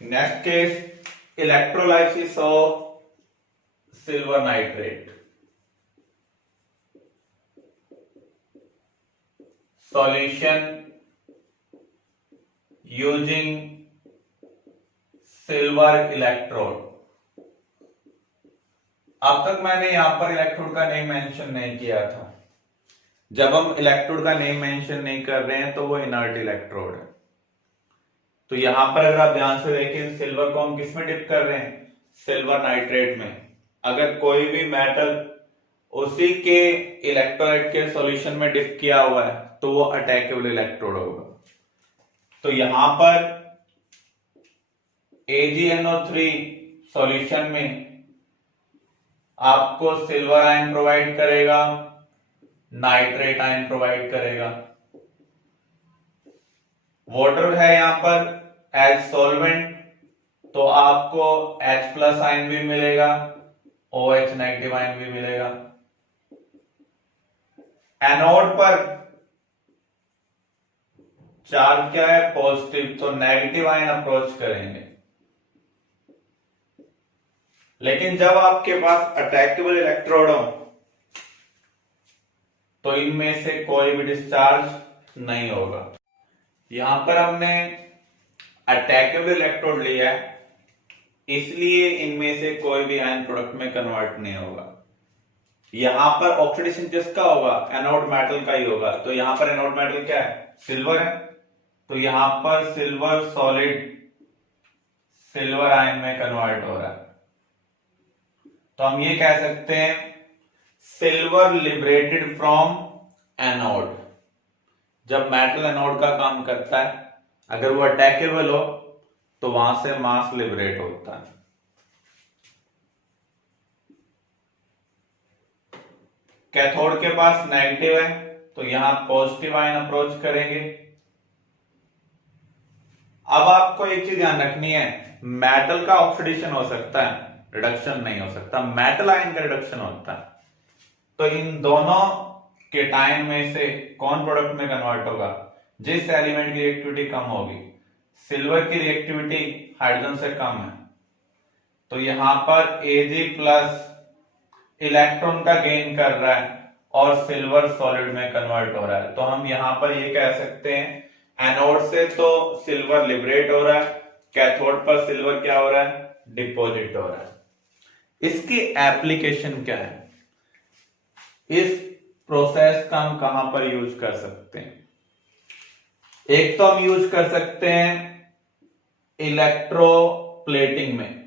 Next case, electrolysis of silver nitrate. Solution using silver electrode. अब तक मैंने यहां पर इलेक्ट्रोड का नेम मेंशन नहीं किया था। जब हम इलेक्ट्रोड का नेम मेंशन नहीं कर रहे हैं तो वो इनर्ट इलेक्ट्रोड है। तो यहां पर अगर आप ध्यान से देखें, सिल्वर को हम किस में डिप कर रहे हैं? सिल्वर नाइट्रेट में। अगर कोई भी मेटल उसी के इलेक्ट्रोलाइट के सॉल्यूशन में डिप किया हुआ है तो वो अटैकेबल इलेक्ट्रोड होगा। तो यहां पर AgNO3 सॉल्यूशन में आपको सिल्वर आयन प्रोवाइड करेगा, नाइट्रेट आयन प्रोवाइड करेगा। वाटर है यहां पर एज सॉल्वेंट, तो आपको H+ आयन भी मिलेगा, OH नेगेटिव आयन भी मिलेगा। एनोड पर चार्ज क्या है? पॉजिटिव, तो नेगेटिव आयन अप्रोच करेंगे। लेकिन जब आपके पास अटैकेबल इलेक्ट्रोड हो तो इनमें से कोई भी डिस्चार्ज नहीं होगा। यहां पर हमने अटैकेबल इलेक्ट्रोड लिया है, इसलिए इनमें से कोई भी आयन प्रोडक्ट में कन्वर्ट नहीं होगा। यहां पर ऑक्सीडेशन किसका होगा? एनोड मेटल का ही होगा। तो यहां पर एनोड मेटल क्या है? सिल्वर है। तो यहां पर सिल्वर सॉलिड सिल्वर आयन में कन्वर्ट हो रहा है। तो हम ये कह सकते हैं सिल्वर लिबरेटेड फ्रॉम एनोड। जब मेटल एनोड का काम करता है, अगर वो अटैकेबल हो तो वहां से मास लिबरेट होता है। कैथोड के पास नेगेटिव है, तो यहां पॉजिटिव आयन अप्रोच करेंगे। अब आपको एक चीज ध्यान रखनी है, मेटल का ऑक्सीडेशन हो सकता है, रिडक्शन नहीं हो सकता। मेटल आयन का रिडक्शन होता है। तो इन दोनों केटायन में से कौन प्रोडक्ट में कन्वर्ट होगा? जिस एलिमेंट की रिएक्टिविटी कम होगी। सिल्वर की रिएक्टिविटी हाइड्रोजन से कम है, तो यहां पर Ag+ इलेक्ट्रॉन का गेन कर रहा है और सिल्वर सॉलिड में कन्वर्ट हो रहा है। तो हम यहां पर ये कह सकते हैं एनोड से तो सिल्वर लिबरेट हो रहा है, कैथोड पर सिल्वर क्या हो रहा है? डिपॉजिट हो रहा है। इसकी एप्लीकेशन क्या है? इस प्रोसेस का हम कहां पर यूज कर सकते हैं? एक तो हम यूज कर सकते हैं इलेक्ट्रोप्लेटिंग में।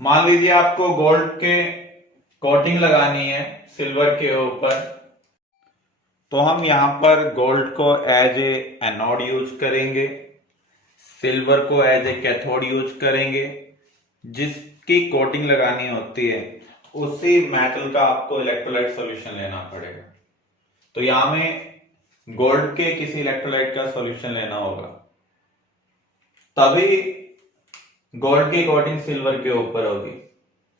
मान लीजिए आपको गोल्ड के कोटिंग लगानी है सिल्वर के ऊपर, तो हम यहां पर गोल्ड को एज ए एनोड यूज करेंगे, सिल्वर को एज ए कैथोड यूज करेंगे। जिसकी कोटिंग लगानी होती है उसी मेटल का आपको इलेक्ट्रोलाइट सॉल्यूशन लेना पड़ेगा। तो यहां में गोल्ड के किसी इलेक्ट्रोलाइट का सॉल्यूशन लेना होगा, तभी गोल्ड की कोटिंग सिल्वर के ऊपर होगी।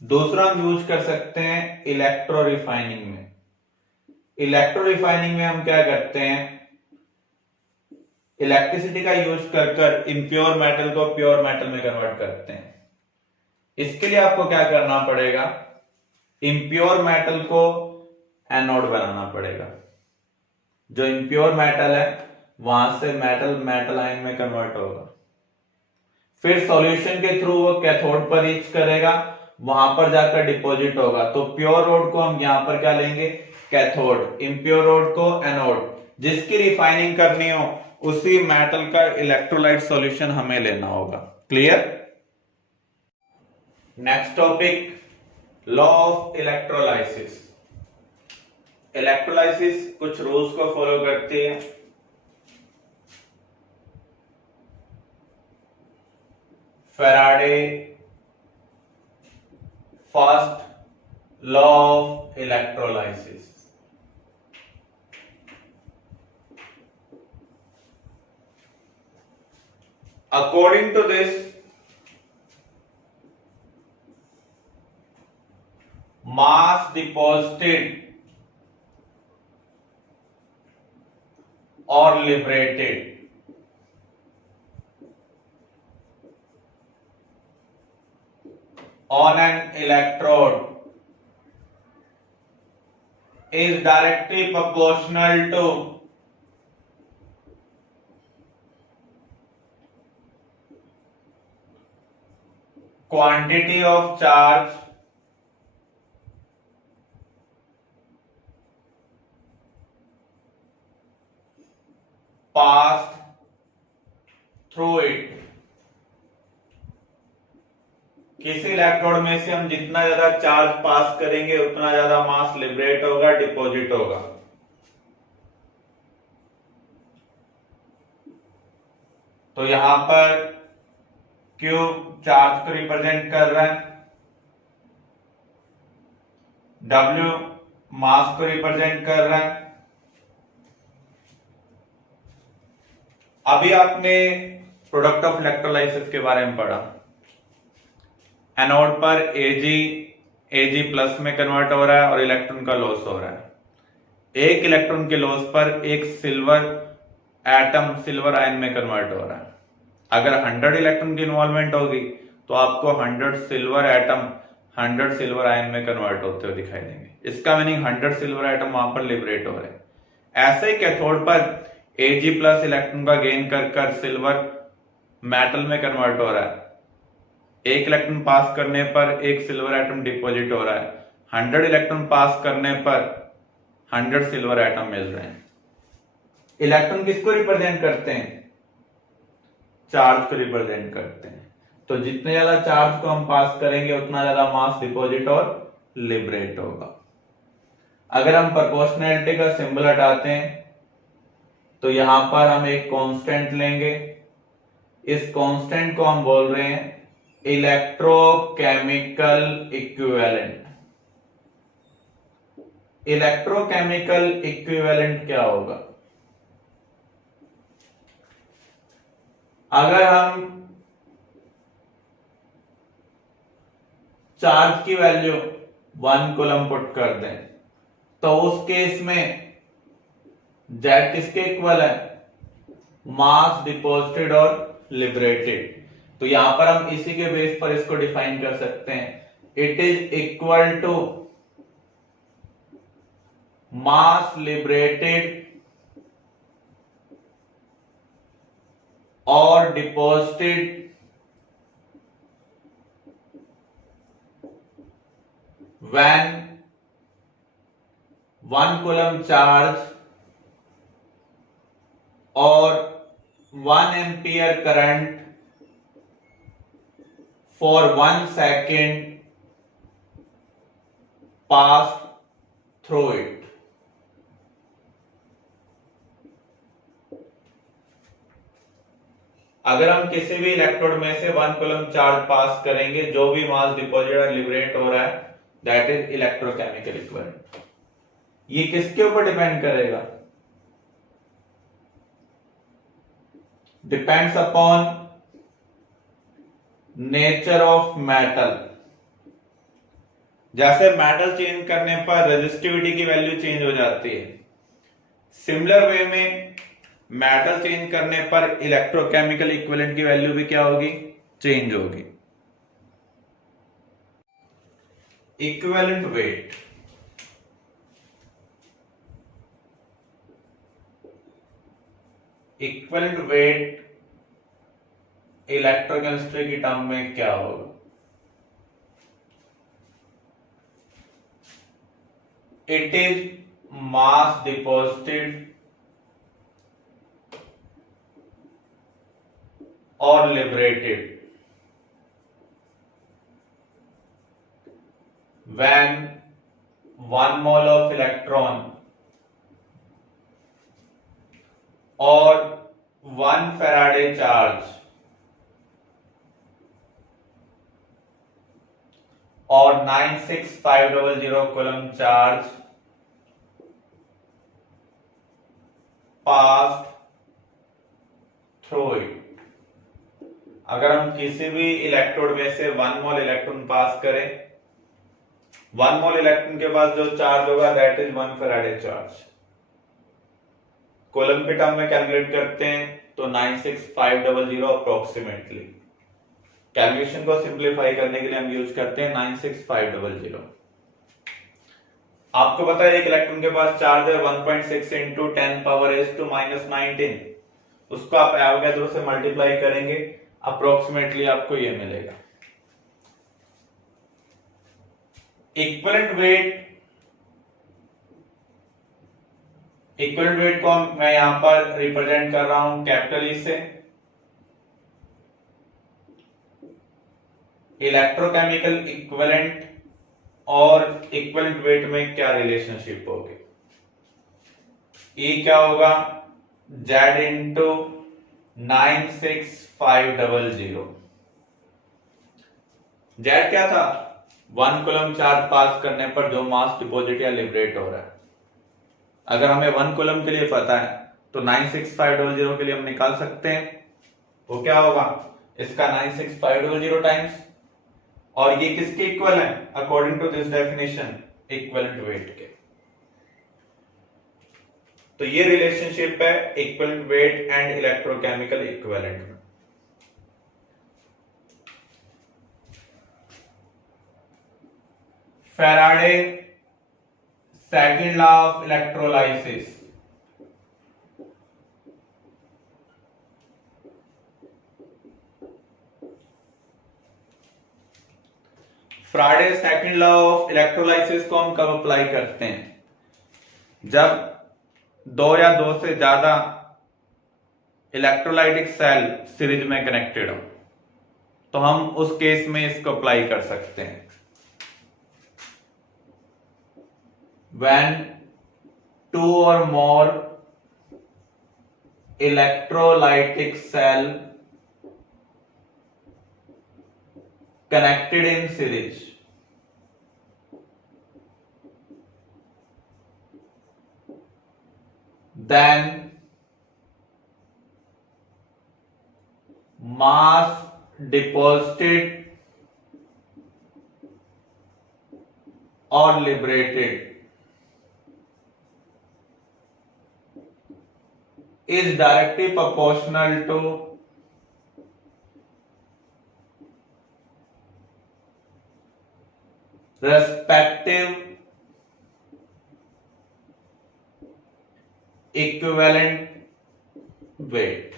दूसरा हम यूज कर सकते हैं इलेक्ट्रो रिफाइनिंग में। इलेक्ट्रो रिफाइनिंग में हम क्या करते हैं? इलेक्ट्रिसिटी का यूज कर कर इम्प्योर मेटल को प्योर मेटल में कन्वर्ट करते हैं। इसके लिए आपको क्या करना पड़ेगा? इम्प्योर मेटल को एनोड बनाना पड़ेगा। जो इम्प्योर मेटल है वहां से मेटल मेटल आयन में कन्वर्ट होगा, फिर सॉल्यूशन के थ्रू वो कैथोड पर रीच करेगा, वहां पर जाकर डिपॉजिट होगा। तो प्योर रोड को हम यहां पर क्या लेंगे? कैथोड। इम्प्योर रोड को एनोड। जिसकी रिफाइनिंग करनी हो उसी मेटल का इलेक्ट्रोलाइट सॉल्यूशन हमें लेना होगा। Clear? Next topic, law of electrolysis. Electrolysis कुछ रूल्स को फॉलो करती है। Faraday first law of electrolysis. According to this, mass deposited or liberated on an electrode is directly proportional to quantity of charge passed through it। किसी electrode में से हम जितना ज्यादा चार्ज पास करेंगे उतना ज्यादा मास लिबरेट होगा, डिपॉजिट होगा। तो यहां पर Q चार्ज को रिप्रेजेंट कर रहा है, W मास को रिप्रेजेंट कर रहा है। अभी आपने प्रोडक्ट ऑफ इलेक्ट्रोलाइसिस के बारे में पढ़ा। एनोड पर Ag प्लस में कन्वर्ट हो रहा है और इलेक्ट्रॉन का लॉस हो रहा है। एक इलेक्ट्रॉन के लॉस पर एक सिल्वर एटम सिल्वर आयन में कन्वर्ट हो रहा है। अगर 100 इलेक्ट्रॉन की इन्वॉल्वमेंट होगी तो आपको 100 सिल्वर एटम 100 सिल्वर आयन में कन्वर्ट होते हुए दिखाई देंगे। इसका मीनिंग 100 सिल्वर एटम वहां पर लिबरेट हो रहे हैं। ऐसे ही कैथोड पर Ag प्लस इलेक्ट्रॉन का गेन कर सिल्वर मेटल में कन्वर्ट हो रहा है। एक इलेक्ट्रॉन पास करने पर एक सिल्वर एटम डिपॉजिट हो रहा है। 100 इलेक्ट्रॉन पास करने पर 100 सिल्वर एटम मिल रहे हैं। इलेक्ट्रॉन किसको रिप्रेजेंट करते हैं? चार्ज को रिप्रेजेंट करते हैं। तो जितने ज्यादा चार्ज को हम पास करेंगे उतना ज्यादा मास डिपॉजिट और लिबरेट होगा। अगर हम प्रोपोर्शनैलिटी का सिंबल हटाते हैं तो यहां पर हम एक कांस्टेंट लेंगे। इस कांस्टेंट को हम बोल रहे हैं इलेक्ट्रोकेमिकल इक्विवेलेंट। इलेक्ट्रोकेमिकल इक्विवेलेंट क्या होगा? अगर हम चार्ज की वैल्यू 1 कूलम पुट कर दें तो उस केस में Z किसके इक्वल है? मास डिपॉजिटेड और लिबरेटेड। तो यहां पर हम इसी के बेस पर इसको डिफाइन कर सकते हैं। It is equal to mass liberated और डिपॉजिटेड when 1 coulomb charge और 1 ampere current for 1 second passed through it। अगर हम किसी भी इलेक्ट्रोड में से 1 कूलम चार्ज पास करेंगे, जो भी मास डिपॉजिट और लिबरेट हो रहा है दैट इज इलेक्ट्रोकेमिकल इक्विवेलेंट। ये किसके ऊपर डिपेंड करेगा? Depends upon nature of metal. जैसे मेटल चेंज करने पर रेजिस्टिविटी की वैल्यू चेंज हो जाती है, सिमिलर वे में मेटल चेंज करने पर इलेक्ट्रोकेमिकल इक्विवेलेंट की वैल्यू भी क्या होगी? चेंज होगी। Equivalent weight. Equivalent weight electrochemistry की टर्म में क्या होगा? इट इज मास डिपॉजिटेड और liberated when 1 mole of electron or 1 Faraday charge or 96500 coulomb charge passed through it। अगर हम किसी भी इलेक्ट्रोड में से 1 मोल इलेक्ट्रॉन पास करें, 1 मोल इलेक्ट्रॉन के पास जो चार्ज होगा that is 1 Faraday charge. Coulomb के टर्म में कैलकुलेट करते हैं तो 96500 अप्रोक्सीमेटली। कैलकुलेशन को सिंप्लीफाई करने के लिए हम यूज करते हैं 96500। आपको पता है एक इलेक्ट्रॉन के पास चार्ज है 1.6 इंटू 10⁻⁻⁻19। उसको आप एवोगैड्रो से मल्टीप्लाई करेंगे, अप्रोक्सीमेटली आपको ये मिलेगा। इक्विवेलेंट वेट को मैं यहां पर रिप्रेजेंट कर रहा हूं कैपिटल ई से। इलेक्ट्रोकेमिकल इक्विवेलेंट और इक्विवेलेंट वेट में क्या रिलेशनशिप होगी? E क्या होगा? Z into 96500। Z क्या था? 1 कूलम चार्ज पास करने पर जो मास डिपॉजिट या लिबरेट हो रहा है। अगर हमें 1 कूलम के लिए पता है तो 96500 के लिए हम निकाल सकते हैं। वो क्या होगा? इसका 96500 टाइम्स, और ये किसके इक्वल है according to this definition? Equivalent weight के। तो ये रिलेशनशिप है equivalent weight and electrochemical equivalent में। Faraday second law of electrolysis. Faraday second law of electrolysis को हम कब अप्लाई करते हैं? जब 2 या 2 से ज्यादा इलेक्ट्रोलाइटिक सेल सीरीज में कनेक्टेड हो, तो हम उस केस में इसको अप्लाई कर सकते हैं। When 2 or more electrolytic cell connected in series, then mass deposited or liberated is directly proportional to respective equivalent weight.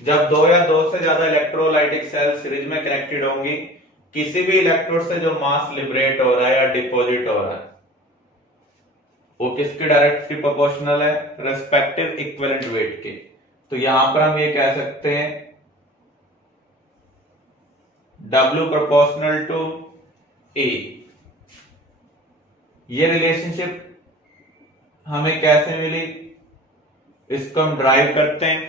जब 2 या 2 से ज्यादा इलेक्ट्रोलाइटिक सेल सीरीज में कनेक्टेड होंगी, किसी भी इलेक्ट्रोड से जो मास लिबरेट हो रहा है या डिपॉजिट हो रहा है वो किसके डायरेक्टली प्रोपोर्शनल है? रेस्पेक्टिव इक्विवेलेंट वेट के। तो यहां पर हम ये कह सकते हैं W प्रोपोर्शनल टू A। ये रिलेशनशिप हमें कैसे मिली? इसको हम ड्राइव करते हैं।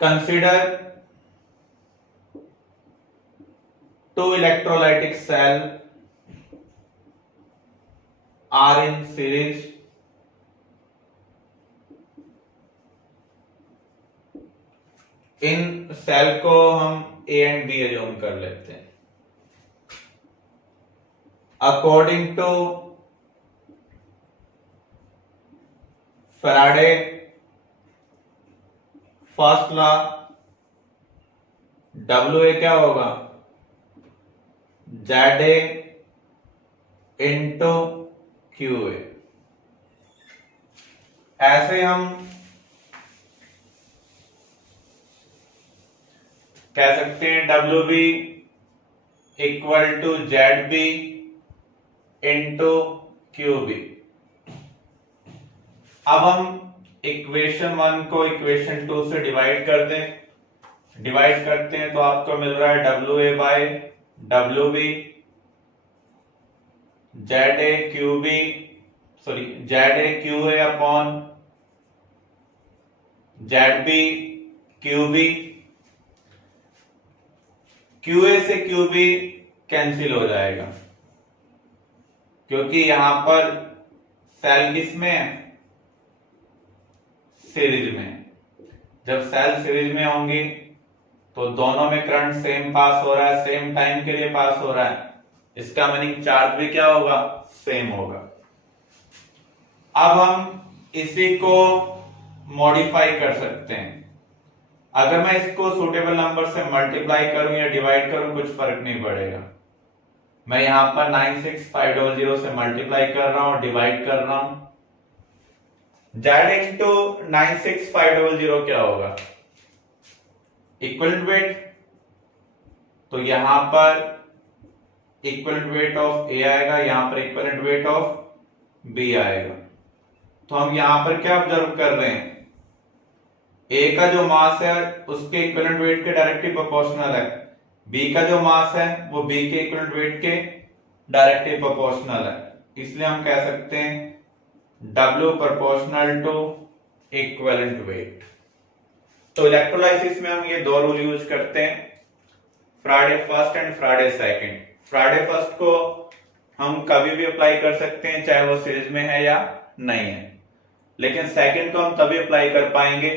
Consider 2 electrolytic cell are in series इन सेल को हम A एंड B एज्यूम कर लेते हैं। According to Faraday first law, WA क्या होगा? ZA into QA। ऐसे हम कह सकते हैं WB equal to ZB into QB। अब हम इक्वेशन 1 को इक्वेशन 2 से डिवाइड कर दें। डिवाइड करते हैं तो आपको मिल रहा है WA by WB ZA QA upon ZB QB। QA से QB कैंसिल हो जाएगा क्योंकि यहां पर सेल किस में है? सीरीज में। जब सेल सीरीज में होंगी तो दोनों में करंट सेम पास हो रहा है, सेम टाइम के लिए पास हो रहा है। इसका मीनिंग चार्ज भी क्या होगा? सेम होगा। अब हम इसी को मॉडिफाई कर सकते हैं। अगर मैं इसको सुटेबल नंबर से मल्टीप्लाई करूं या डिवाइड करूं कुछ फर्क नहीं पड़ेगा। मैं यहां पर 96500 से मल्टीप्लाई कर रहा हूं, डिवाइड कर रहा हूं। Z इंटू 96500 क्या होगा? Equivalent weight. तो यहां पर इक्विवेलेंट वेट ऑफ ए आएगा, यहां पर इक्विवेलेंट वेट ऑफ बी आएगा। तो हम यहां पर क्या ऑब्जर्व कर रहे हैं? ए का जो मास है उसके इक्विवेलेंट वेट के डायरेक्टली प्रोपोर्शनल है, बी का जो मास है वो बी के इक्विवेलेंट वेट के डायरेक्टली प्रोपोर्शनल है। इसलिए हम कह सकते हैं W proportional to equivalent weight. तो इलेक्ट्रोलाइसिस में हम ये दो रूल यूज करते हैं, Faraday first and Faraday second. Faraday first को हम कभी भी अप्लाई कर सकते हैं, चाहे वो सीरीज में है या नहीं है, लेकिन सेकंड को हम तभी अप्लाई कर पाएंगे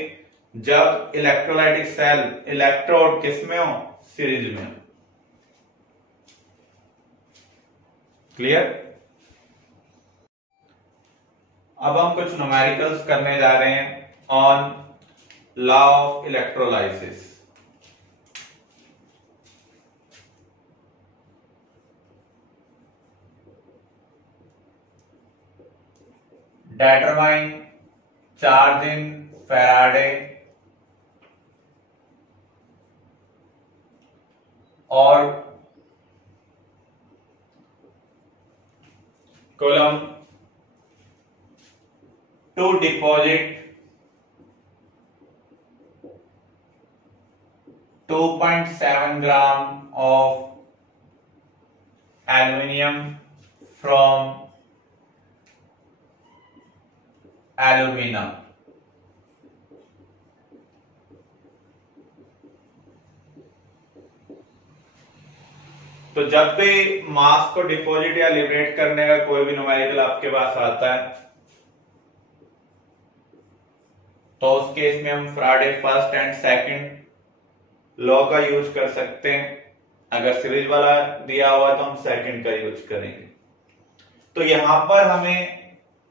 जब इलेक्ट्रोलाइटिक सेल इलेक्ट्रोड किस में हो? सीरीज में हो। क्लियर? अब हम कुछ न्यूमेरिकल्स करने जा रहे हैं on law of electrolysis. Determine charge in Faraday or Coulomb to deposit 2.7 gram of aluminium from alumina। तो जब भी मास को डिपॉजिट या लिबरेट करने का कोई भी न्यूमेरिकल आपके पास आता है तो उस केस में हम Friday first and second law का यूज कर सकते हैं। अगर सीरीज वाला दिया हुआ है तो हम सेकंड का यूज करेंगे। तो यहां पर हमें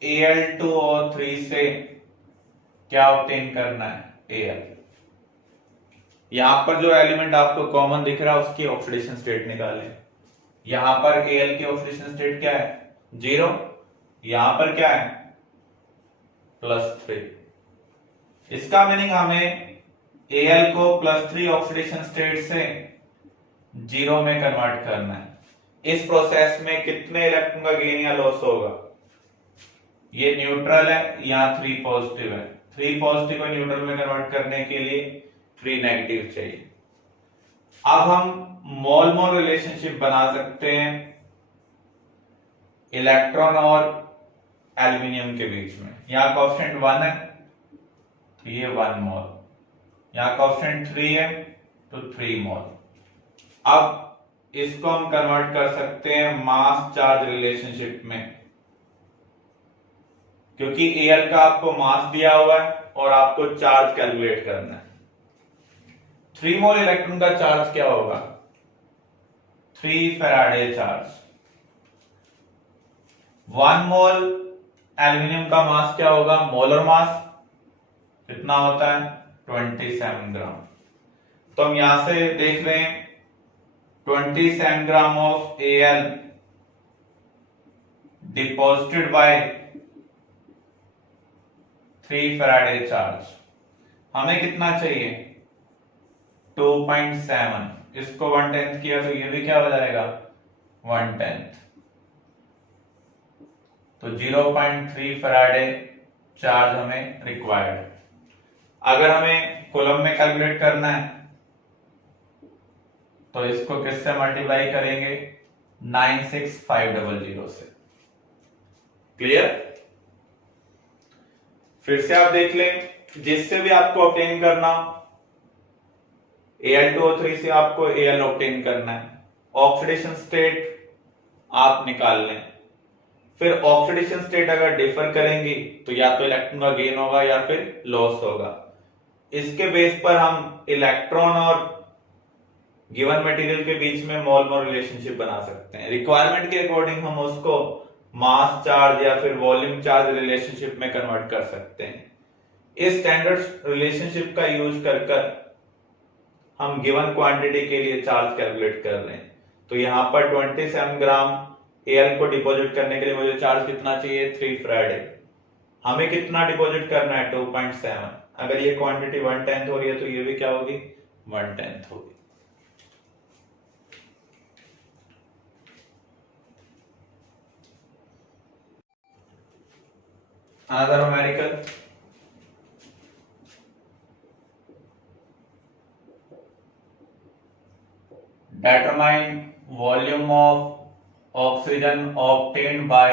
Al2O3 से क्या ऑब्टेन करना है? Al। यहां पर जो एलिमेंट आपको कॉमन दिख रहा है उसकी ऑक्सीडेशन स्टेट निकालें। यहां पर Al की ऑक्सीडेशन स्टेट क्या है? 0। यहां पर क्या है? +3। इसका मीनिंग हमें Al को +3 ऑक्सीडेशन स्टेट से 0 में कन्वर्ट करना है। इस प्रोसेस में कितने इलेक्ट्रॉन का गेन या लॉस होगा? ये न्यूट्रल है, यहाँ 3 पॉजिटिव है। 3 पॉजिटिव को न्यूट्रल में कन्वर्ट करने के लिए 3 नेगेटिव चाहिए। अब हम मोल मोल रिलेशनशिप बना सकते हैं इलेक्ट्रॉन और एल्यूमिनियम के बीच में। यहाँ कोएफिशिएंट 1 है तो ये 1 मोल, यहाँ कोएफिशिएंट 3 है तो 3 मोल। अब इसको हम कन्वर्ट कर सकते हैं मास चार्ज रिलेशनशिप में, क्योंकि Al का आपको मास दिया हुआ है और आपको चार्ज कैलकुलेट करना है। 3 मोल इलेक्ट्रॉन का चार्ज क्या होगा? 3 फैराडे चार्ज। 1 मोल एल्यूमिनियम का मास क्या होगा? मोलर मास कितना होता है? 27 ग्राम। तो हम यहां से देख रहे हैं 27 gram of Al deposited bye 3 Faraday charge. हमें कितना चाहिए? 2.7। इसको 1/10 किया तो ये भी क्या हो जाएगा? 1/10। तो 0.3 फैराडे चार्ज हमें रिक्वायर्ड है। अगर हमें कूलम में कैलकुलेट करना है तो इसको किससे मल्टीप्लाई करेंगे? 96500 से। क्लियर? फिर से आप देख लें, जिससे भी आपको ऑब्टेन करना, Al2O3 से आपको Al ऑब्टेन करना है, ऑक्सीडेशन स्टेट आप निकाल लें। फिर ऑक्सीडेशन स्टेट अगर डिफर करेंगी तो या तो इलेक्ट्रॉन का गेन होगा या फिर लॉस होगा। इसके बेस पर हम इलेक्ट्रॉन और गिवन मटेरियल के बीच में मोल मोल रिलेशनशिप बना सकते हैं। रिक्वायरमेंट के अकॉर्डिंग हम उसको मास चार्ज या फिर वॉल्यूम चार्ज रिलेशनशिप में कन्वर्ट कर सकते हैं। इस स्टैंडर्ड रिलेशनशिप का यूज कर कर हम गिवन क्वांटिटी के लिए चार्ज कैलकुलेट कर रहे हैं। तो यहां पर 27 ग्राम एयर को डिपॉजिट करने के लिए मुझे चार्ज कितना चाहिए, 3 फैराडे। हमें कितना डिपॉजिट करना है, 2.7। अगर ये क्वांटिटी 1/10 हो रही है तो ये भी क्या होगी, 1/10 होगी। Another numerical, determine volume of oxygen obtained by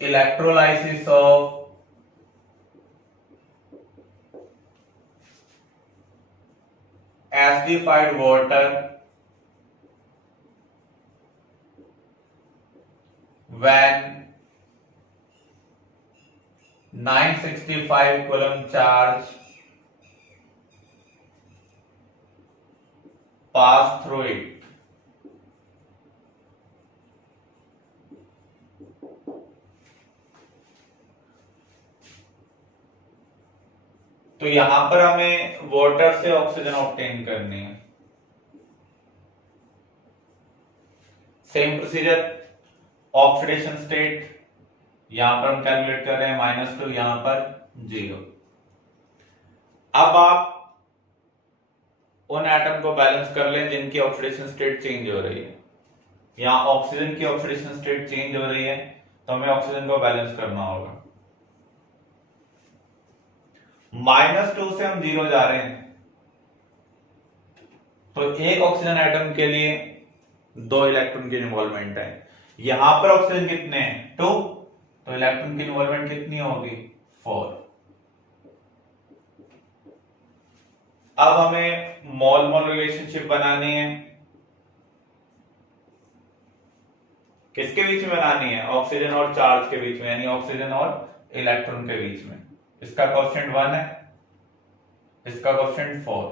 electrolysis of acidified water when 965 coulomb charge pass through it। तो यहां पर हमें वाटर से ऑक्सीजन ऑब्टेन करनी है। सेम प्रोसीजर, ऑक्सीडेशन स्टेट यहां पर हम कैलकुलेट कर रहे हैं -2, यहां पर 0। अब आप उन एटम को बैलेंस कर लें जिनकी ऑक्सीडेशन स्टेट चेंज हो रही है। यहां ऑक्सीजन की ऑक्सीडेशन स्टेट चेंज हो रही है तो हमें ऑक्सीजन को बैलेंस करना होगा। -2 से हम 0 जा रहे हैं तो एक ऑक्सीजन एटम के लिए 2 इलेक्ट्रॉन की इन्वॉल्वमेंट है। यहां पर ऑक्सीजन कितने हैं, 2, तो इलेक्ट्रॉन की इन्वॉल्वमेंट कितनी होगी, 4। अब हमें मोल मोल रिलेशनशिप बनानी है। किसके बीच में बनानी है, ऑक्सीजन और चार्ज के बीच में, यानी ऑक्सीजन और इलेक्ट्रॉन के बीच में। इसका कोएफिशिएंट 1 है, इसका कोएफिशिएंट 4।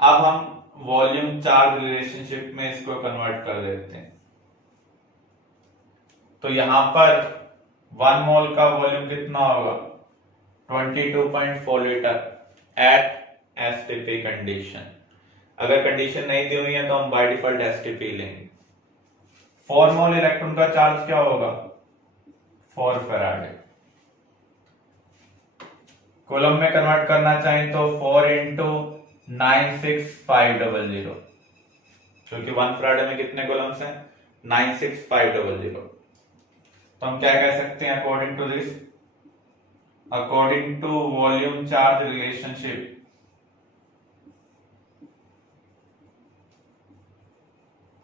अब हम वॉल्यूम चार्ज रिलेशनशिप में इसको कन्वर्ट कर देते हैं। तो यहां पर 1 मोल का वॉल्यूम कितना होगा, 22.4 लीटर एट एसटीपी कंडीशन। अगर कंडीशन नहीं दी हुई है तो हम बाय डिफॉल्ट एसटीपी लेंगे। 4 मोल इलेक्ट्रॉन का चार्ज क्या होगा, 4 फैराडे। कूलम में कन्वर्ट करना चाहें तो 4 इंटू 96500, क्योंकि 1 फैराडे में कितने कूलम्स हैं, 96500। तो हम क्या कह सकते हैं, according to this, according to volume charge relationship,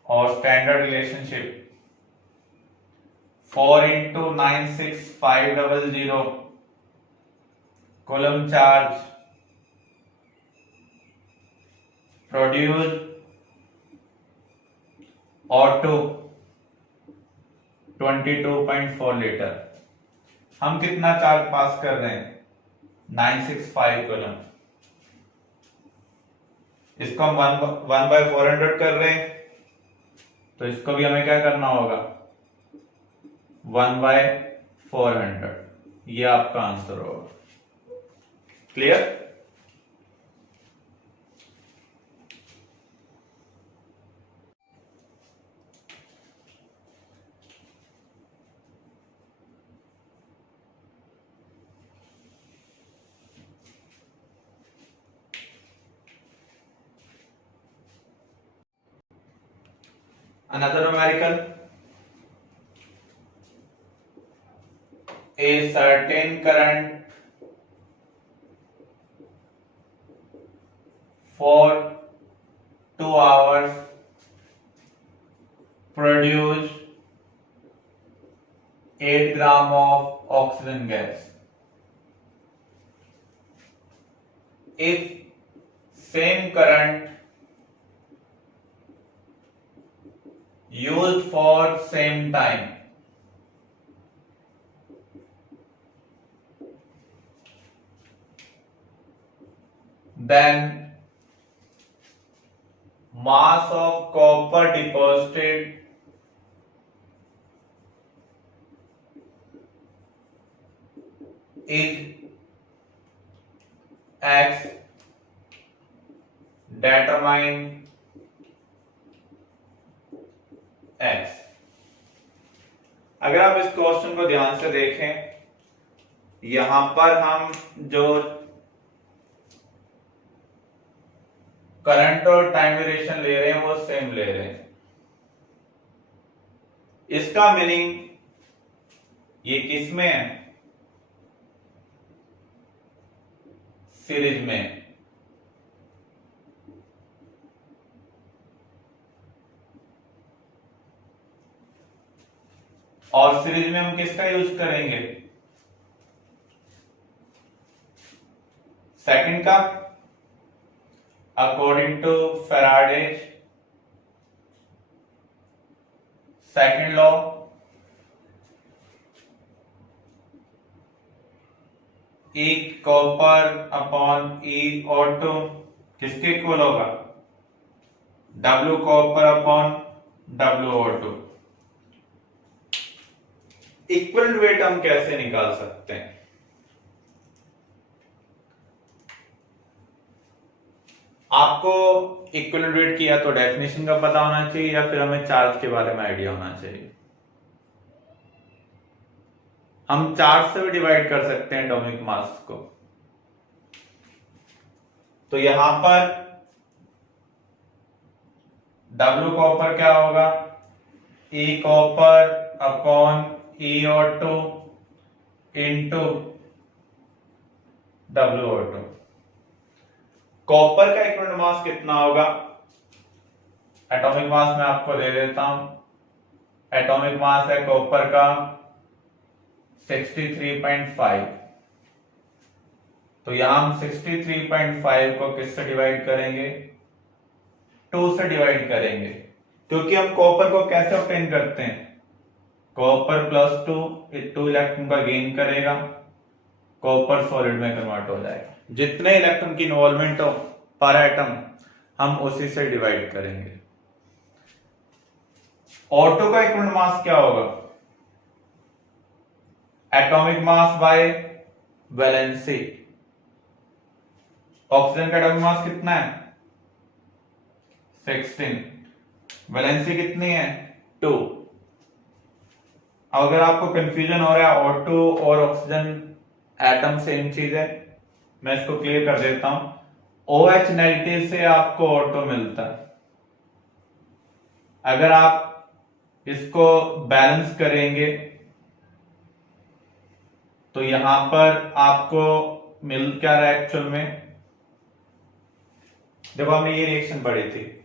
और standard relationship, 4 into 96500 coulomb charge produce auto 22.4 litre. हम कितना चार्ज पास कर रहे हैं, 965 कूलम। इसको हम 1/400 कर रहे हैं तो इसको भी हमें क्या करना होगा, 1/400। ये आपका आंसर होगा। Clear. Another numerical, a certain current for 2 hours produce 8 gram of oxygen gas. If same current used for same time, then mass of copper deposited is x, determine x। अगर आप इस क्वेश्चन को ध्यान से देखें, यहां पर हम जो करंट और टाइम ड्यूरेशन ले रहे हैं वो सेम ले रहे हैं। इसका मीनिंग ये किस में है? सीरीज में। और सीरीज में हम किसका यूज करेंगे? सेकंड का। According to Faraday's second law, E copper upon E auto किसके इक्वल होगा? W copper upon W auto. Equal weight हम कैसे निकाल सकते हैं? आपको इक्वल वेट की या तो डेफिनेशन का पता होना चाहिए या फिर हमें चार्ज के बारे में आइडिया होना चाहिए। हम चार्ज से भी डिवाइड कर सकते हैं एटॉमिक मास को। तो यहां पर W कॉपर क्या होगा? E copper upon E auto into W auto. Copper का इक्विवेलेंट मास कितना होगा? एटॉमिक मास मैं आपको दे देता हूं। एटॉमिक मास है कॉपर का 63.5। तो यहां हम 63.5 को किससे डिवाइड करेंगे? 2 से डिवाइड करेंगे, क्योंकि हम कॉपर को कैसे ऑब्टेन करते हैं? कॉपर प्लस 2 इलेक्ट्रॉन का गेन करेगा, कॉपर सॉलिड में कन्वर्ट हो जाएगा। जितने इलेक्ट्रॉन की इन्वॉल्वमेंट हो पर एटम हम उसी से डिवाइड करेंगे। ऑटो का इक्विवेलेंट मास क्या होगा? Atomic mass by valency. Oxygen का एटॉमिक मास कितना है? 16। वैलेंसी कितनी है? 2। अगर आपको कंफ्यूजन हो रहा है ऑटो और ऑक्सीजन एटम सेम चीज है, मैं इसको क्लियर कर देता हूं। OH नेगेटिव से आपको ऑटो मिलता है। अगर आप इसको बैलेंस करेंगे तो यहां पर आपको मिल क्या रहा है एक्चुअल में? जब हमने ये रिएक्शन पढ़ी थी,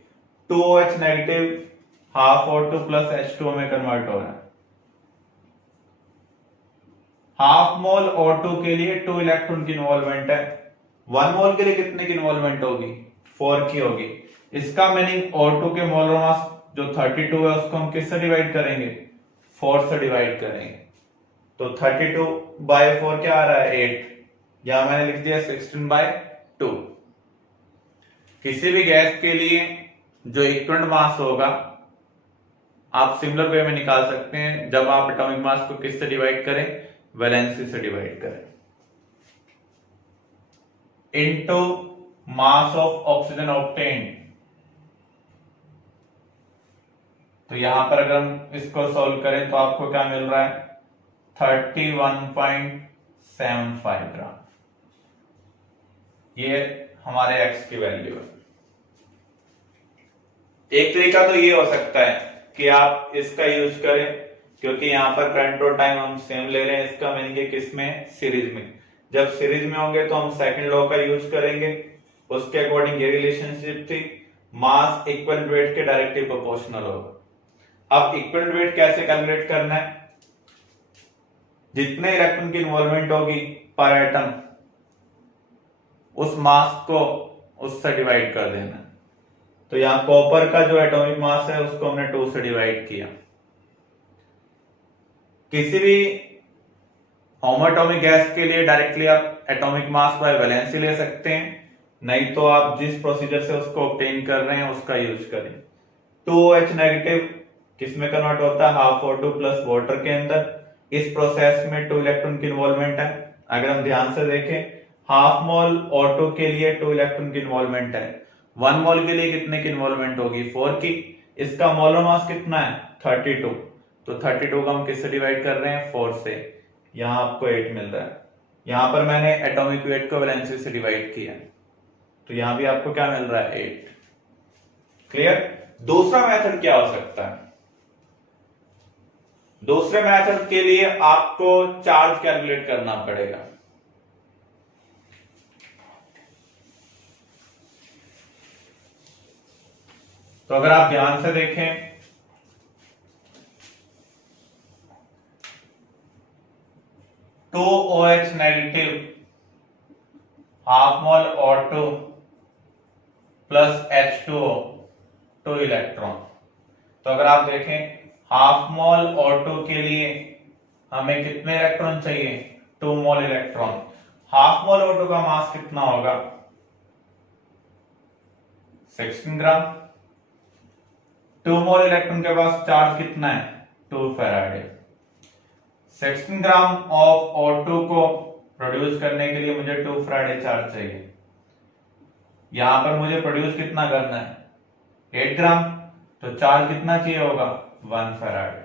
2OH negative half O2 plus H2O में कन्वर्ट हो रहा है। हाफ मोल O2 के लिए 2 इलेक्ट्रॉन की इन्वॉल्वमेंट है। 1 मोल के लिए कितने की इन्वॉल्वमेंट होगी? 4 की होगी। इसका मीनिंग O2 के मोलर मास जो 32 है उसको हम किससे डिवाइड करेंगे? 4 से डिवाइड करेंगे। तो 32/4 क्या आ रहा है? 8। यहां मैंने लिख दिया 16/2। किसी भी गैस के लिए जो इक्विवेलेंट मास होगा आप सिमिलर वे में निकाल सकते हैं, जब आप एटॉमिक मास को किससे डिवाइड करें? वैलेंसी से डिवाइड करें। Into mass of oxygen obtained. तो यहां पर अगर हम इसको सॉल्व करें तो आपको क्या मिल रहा है? 31.75 ग्राम। ये हमारे एक्स की वैल्यू है। एक तरीका तो ये हो सकता है कि आप इसका यूज करें, क्योंकि यहां पर करंट और टाइम हम सेम ले रहे हैं। इसका मीनिंग किस में? सीरीज में। जब सीरीज में होंगे तो हम सेकंड लॉ का यूज करेंगे। उसके अकॉर्डिंग ये रिलेशनशिप थी, मास इक्वल वेट के डायरेक्टली प्रोपोर्शनल होगा। अब इक्वल वेट कैसे कैलकुलेट करना है? जितने इलेक्ट्रॉन की इन्वॉल्वमेंट होगी पर एटम, उस मास को उससे डिवाइड कर देना। तो यहां कॉपर का जो एटॉमिक मास है उसको हमने 2 से डिवाइड किया। किसी भी होमोएटॉमिक गैस के लिए डायरेक्टली आप एटॉमिक मास बाय वैलेंसी ले सकते हैं। नहीं तो आप जिस प्रोसीजर से उसको ऑब्टेन कर रहे हैं उसका यूज करें। 2OH नेगेटिव किसमें कन्वर्ट होता है? हाफ O2 प्लस वाटर के अंदर। इस प्रोसेस में 2 इलेक्ट्रॉन की इन्वॉल्वमेंट है। अगर हम ध्यान से देखें, हाफ मोल O2 के लिए 2 इलेक्ट्रॉन की इन्वॉल्वमेंट है, 1 मोल के लिए कितने की इन्वॉल्वमेंट होगी? 4 की। इसका मोलर मास कितना है? 32। तो 32 को हम किससे डिवाइड कर रहे हैं? 4 से। यहां आपको 8 मिल रहा है। यहां पर मैंने एटॉमिक वेट को वैलेंसी से डिवाइड किया, तो यहां भी आपको क्या मिल रहा है? 8। क्लियर? दूसरा मेथड क्या हो सकता है? दूसरे मेथड के लिए आपको चार्ज कैलकुलेट करना पड़ेगा। तो अगर आप ध्यान से देखें, two OH negative half mole O2 plus H2O 2 electron. तो अगर आप देखें, हाफ मोल O2 के लिए हमें कितने इलेक्ट्रॉन चाहिए? 2 मोल इलेक्ट्रॉन। हाफ मोल O2 का मास कितना होगा? 16 ग्राम। 2 मोल इलेक्ट्रॉन के पास चार्ज कितना है? 2 फैराडे। 16 ग्राम ऑफ O2 को प्रोड्यूस करने के लिए मुझे 2 फैराडे चार्ज चाहिए। यहां पर मुझे प्रोड्यूस कितना करना है? 8 ग्राम। तो चार्ज कितना चाहिए होगा? 1 फैराडे।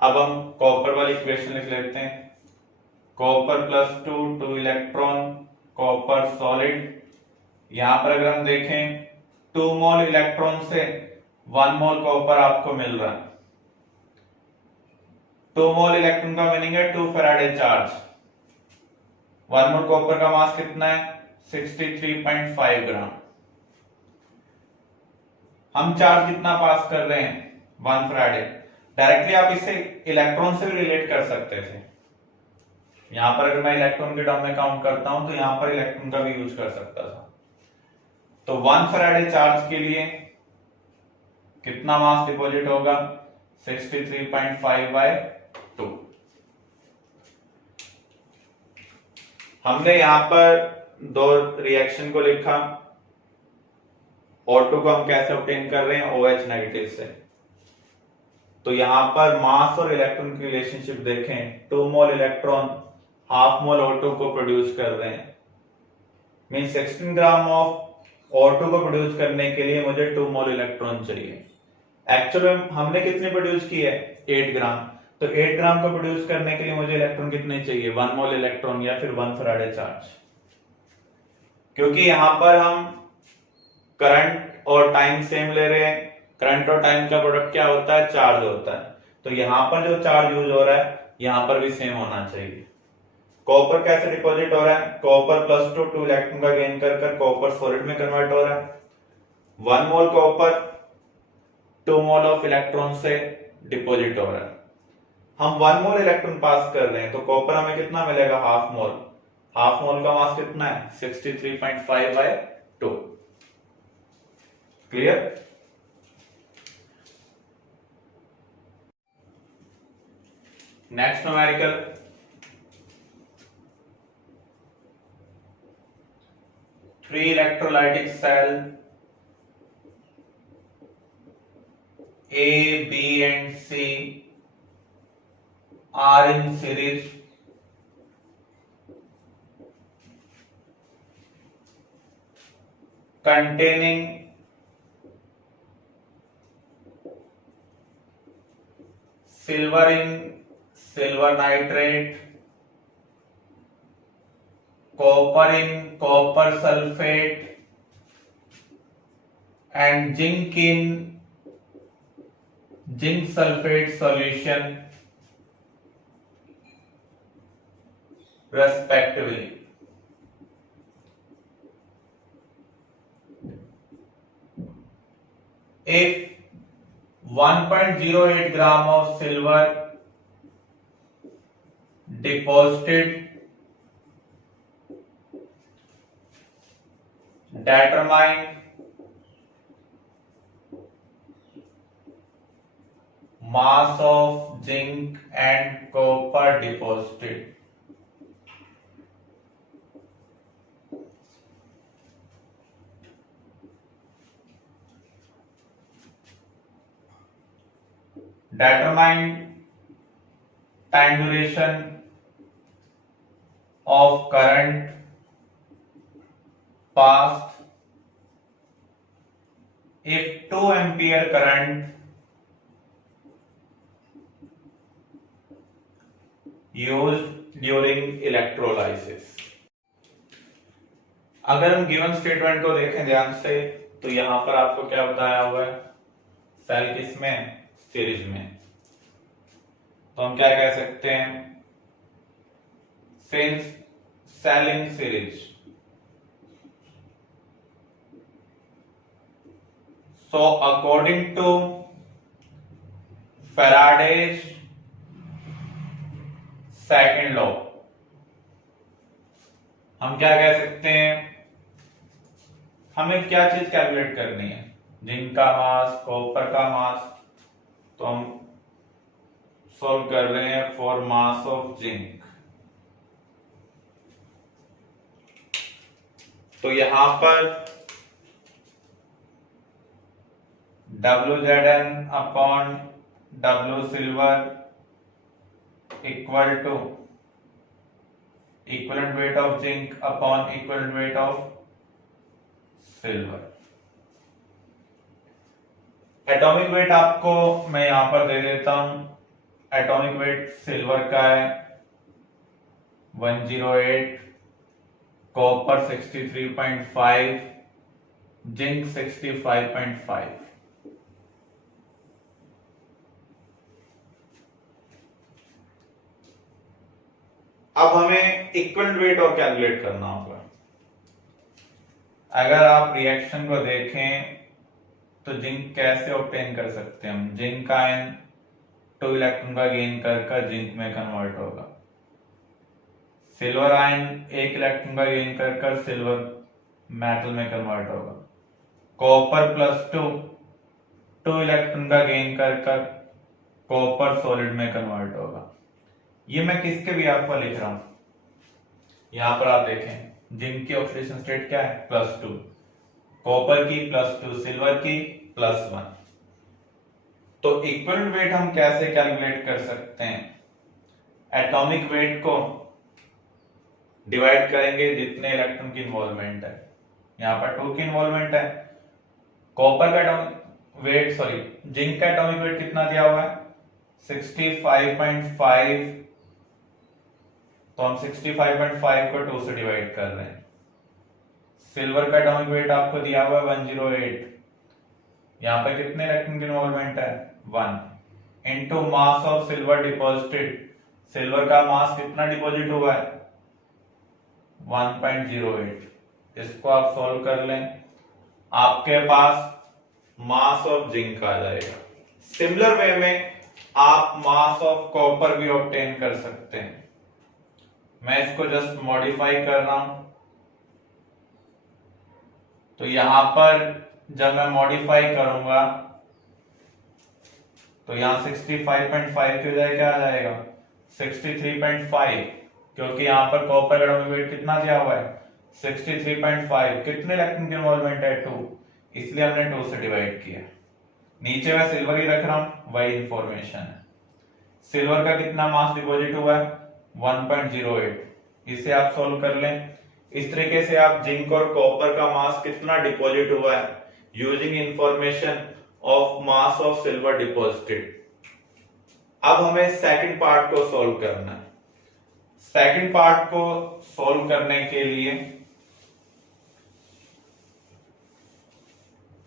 अब हम कॉपर वाली इक्वेशन लिख लेते हैं। Copper plus 2 electron, copper solid. यहां पर अगर हम देखें, 2 मोल इलेक्ट्रॉन से 1 मोल कॉपर आपको मिल रहा है। 2 मोल इलेक्ट्रॉन का मीनिंग है 2 फैराडे चार्ज। 1 मोल कॉपर का मास कितना है? 63.5 ग्राम। हम चार्ज कितना पास कर रहे हैं? 1 फैराडे। डायरेक्टली आप इसे इलेक्ट्रॉन से भी रिलेट कर सकते थे। यहां पर अगर मैं इलेक्ट्रॉन के टर्म में काउंट करता हूं तो यहां पर इलेक्ट्रॉन का भी यूज कर सकता था। तो 1 फैराडे चार्ज के लिए कितना मास डिपॉजिट होगा? 63.5 बाय 2। हमने यहां पर दो रिएक्शन को लिखा। O2 को हम कैसे ऑब्टेन कर रहे हैं? OH नेगेटिव से। तो यहां पर मास और इलेक्ट्रॉन की रिलेशनशिप देखें, 2 मोल इलेक्ट्रॉन हाफ मोल O2 को प्रोड्यूस कर रहे हैं। मीन 16 ग्राम ऑफ O2 को प्रोड्यूस करने के लिए मुझे 2 मोल इलेक्ट्रॉन चाहिए। एक्चुअली हमने कितने प्रोड्यूस की है? 8 ग्राम। तो 8 ग्राम को प्रोड्यूस करने के लिए मुझे इलेक्ट्रॉन कितने चाहिए? 1 मोल इलेक्ट्रॉन या फिर 1 फैराडे चार्ज। क्योंकि यहां पर हम करंट और टाइम सेम ले रहे हैं। करंट और टाइम का प्रोडक्ट क्या होता है? चार्ज होता है। तो यहां पर जो चार्ज यूज हो रहा है यहां पर भी सेम होना चाहिए। कॉपर कैसे डिपॉजिट हो रहा है? कॉपर प्लस 2 इलेक्ट्रॉन का गेन कर कॉपर सॉलिड में कन्वर्ट हो रहा है। 1 मोल कॉपर 2 मोल ऑफ इलेक्ट्रॉन से डिपॉजिट हो रहा है। हम 1 मोल इलेक्ट्रॉन पास कर रहे हैं, तो कॉपर हमें कितना मिलेगा? Half mole. हाफ मोल का मास कितना है? 63.5 by 2। Clear? Next numerical, three electrolytic cell A, B and C are in series containing silver in silver nitrate, copper in copper sulfate and zinc in zinc sulfate solution respectively. If 1.08 gram of silver deposited, determine mass of zinc and copper deposited. determine time duration of current passed if 2 ampere current used during electrolysis। अगर हम given statement को देखें ध्यान से तो यहां पर आपको क्या बताया हुआ है, सेल किसमें, सीरीज में। तो हम क्या कह सकते हैं, since cell in series so according to Faraday's second law हम क्या कह सकते हैं, हमें क्या चीज कैलकुलेट करनी है, जिंक का मास, कॉपर का मास। तो हम सॉल्व कर रहे हैं फॉर मास ऑफ जिंक। तो यहां पर WZN upon W silver equal to equivalent weight of zinc upon equivalent weight of silver. Atomic weight आपको मैं यहां पर दे देता हूं। एटॉमिक वेट सिल्वर का है 108, कॉपर 63.5, जिंक 65.5। अब हमें इक्विवेलेंट वेट और कैलकुलेट करना होगा। अगर आप रिएक्शन को देखें तो जिंक कैसे ऑब्टेन कर सकते हैं हम, जिंक का आयन 2 इलेक्ट्रॉन का गेन कर जिंक में कन्वर्ट होगा। सिल्वर आयन 1 इलेक्ट्रॉन का गेन कर सिल्वर मेटल में कन्वर्ट होगा। कॉपर +2 इलेक्ट्रॉन का गेन कर कॉपर सॉलिड में कन्वर्ट होगा। ये मैं किसके भी आपको लिख रहा हूं, यहां पर आप देखें जिंक की ऑक्सीडेशन स्टेट क्या है +2, कॉपर की +2, सिल्वर की +1। तो इक्विवेलेंट वेट हम कैसे कैलकुलेट कर सकते हैं, एटॉमिक वेट को डिवाइड करेंगे जितने इलेक्ट्रॉन की इन्वॉल्वमेंट है, यहां पर 2 की इन्वॉल्वमेंट है। कॉपर का एटॉमिक वेट जिंक का एटॉमिक वेट कितना दिया हुआ है 65.5। तो हम 65.5 को 2 से डिवाइड कर रहे हैं। सिल्वर का एटॉमिक वेट आपको दिया हुआ है 108, यहां पर कितने इलेक्ट्रॉन की इन्वॉल्वमेंट है 1 into mass of silver deposited. Silver का मास कितना डिपॉजिट हुआ है 1.08। इसको आप सॉल्व कर लें, आपके पास मास ऑफ जिंक आ जाएगा। सिमिलर वे में आप मास ऑफ कॉपर भी ऑब्टेन कर सकते हैं। मैं इसको जस्ट मॉडिफाई कर रहा हूं। तो यहां पर जब मैं मॉडिफाई करूंगा तो यहां 65.5 की बजाय क्या आ जाएगा 63.5, क्योंकि यहां पर कॉपर का एटॉमिक वेट कितना दिया हुआ है 63.5। कितने इलेक्ट्रॉन की इन्वॉल्वमेंट है 2, इसलिए हमने 2 से डिवाइड किया। नीचे मैं सिल्वर ही रख रहा हूं, वही इंफॉर्मेशन है। सिल्वर का कितना मास डिपॉजिट हुआ है 1.08, इसे आप सॉल्व कर लें। इस तरीके से आप जिंक और कॉपर का मास कितना डिपॉजिट हुआ है using information of mass of silver deposited. अब हमें सेकंड पार्ट को सॉल्व करना है। सेकंड पार्ट को सॉल्व करने के लिए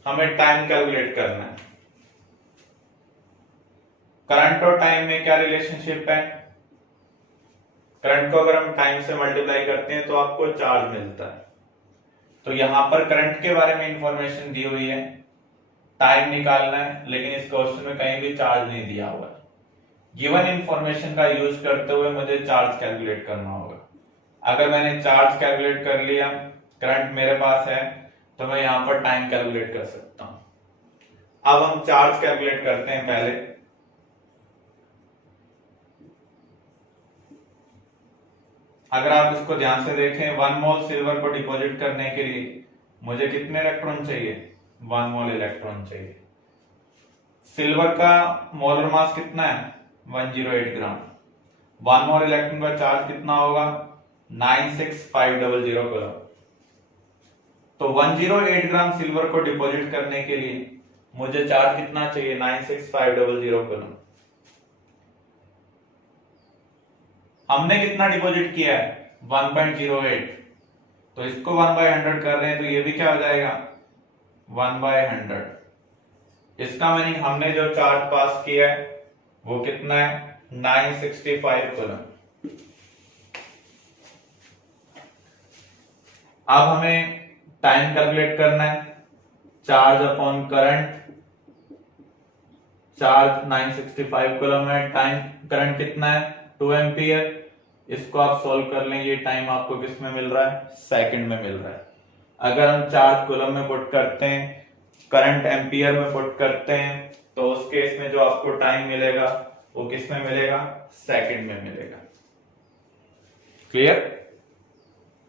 हमें टाइम कैलकुलेट करना है। करंट और टाइम में क्या रिलेशनशिप है, करंट को अगर हम टाइम से मल्टीप्लाई करते हैं तो आपको चार्ज मिलता है। तो यहां पर करंट के बारे में इंफॉर्मेशन दी हुई है, टाइम निकालना है, लेकिन इस क्वेश्चन में कहीं भी चार्ज नहीं दिया हुआ है। गिवन इंफॉर्मेशन का यूज करते हुए मुझे चार्ज कैलकुलेट करना होगा। अगर मैंने चार्ज कैलकुलेट कर लिया, करंट मेरे पास है, तो मैं यहां पर टाइम कैलकुलेट कर सकता हूं। अब हम चार्ज कैलकुलेट करते हैं पहले। अगर आप इसको ध्यान से देखें 1 मोल सिल्वर को डिपॉजिट करने के लिए मुझे कितने इलेक्ट्रॉन चाहिए 1 मोल इलेक्ट्रॉन चाहिए। सिल्वर का मोलर मास कितना है 108 ग्राम, 1 मोल इलेक्ट्रॉन का चार्ज कितना होगा 96500 कूलम। तो 108 ग्राम सिल्वर को डिपॉजिट करने के लिए मुझे चार्ज कितना चाहिए 96500 कूलम। हमने कितना डिपॉजिट किया है 1.08, तो इसको 1/100 कर रहे हैं तो ये भी क्या हो जाएगा 1/100। इसका मीनिंग हमने जो चार्ज पास किया है वो कितना है 965 कूलम। अब हमें टाइम कैलकुलेट करना है, charge upon current, charge 965 coulomb है, टाइम करंट कितना है 2 एम्पियर। इसको आप सॉल्व कर लें, ये टाइम आपको किस में मिल रहा है सेकंड में मिल रहा है। अगर हम चार्ज कूलम में पुट करते हैं, करंट एम्पियर में पुट करते हैं, तो उस केस में जो आपको टाइम मिलेगा वो किस में मिलेगा सेकंड में मिलेगा। क्लियर?